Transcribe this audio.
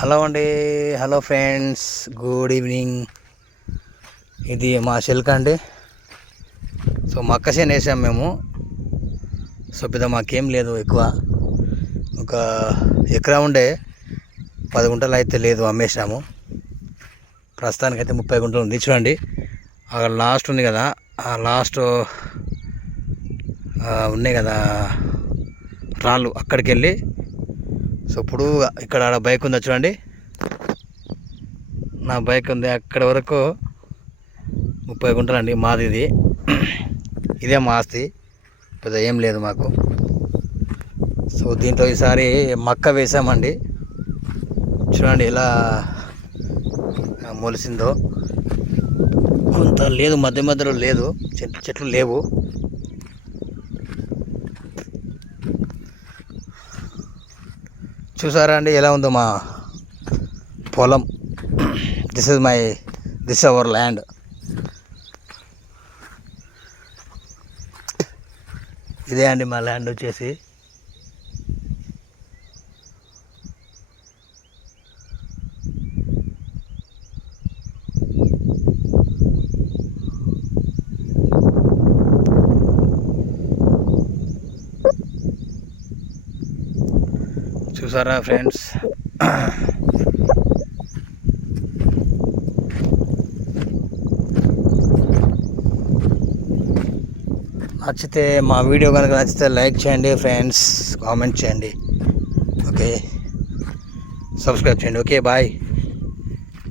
Hello అండి hello friends good evening. ఇది మా శిల్క అండి. సో మక్క చేను వేసాం మేము. సో పెద్ద మాకేం లేదు ఎక్కువ. ఒక ఎకరా ఉండే పది గుంటలు అయితే లేదు అమ్మేసాము ప్రస్తుతానికి అయితే ముప్పై గుంటలు ఉంది. చూడండి అక్కడ లాస్ట్ ఉంది కదా ఆ లాస్ట్ ఉన్నాయి కదా రాళ్ళు అక్కడికి వెళ్ళి సో ఇప్పుడు ఇక్కడ ఆడ బైక్ ఉందా చూడండి. నా బైక్ ఉంది. అక్కడ వరకు ముప్పై గుంటలండి మాది ఇది ఇదే మా ఆస్తి. పెద్ద ఏం లేదు మాకు. సో దీంతో ఈసారి మక్క వేసామండి. చూడండి ఎలా మొలిసిందో. అంత లేదు మధ్య మధ్యలో లేదు. చెట్లు లేవు. చూసారా అండి? ఎలా ఉందో మా పొలం. This is my this our land ఇదే అండి మా ల్యాండ్ వచ్చేసి. చూసారా ఫ్రెండ్స్? నచ్చితే మా వీడియో కనుక నచ్చితే లైక్ చేయండి ఫ్రెండ్స్ కామెంట్ చేయండి. ఓకే? సబ్స్క్రైబ్ చేయండి. Okay bye.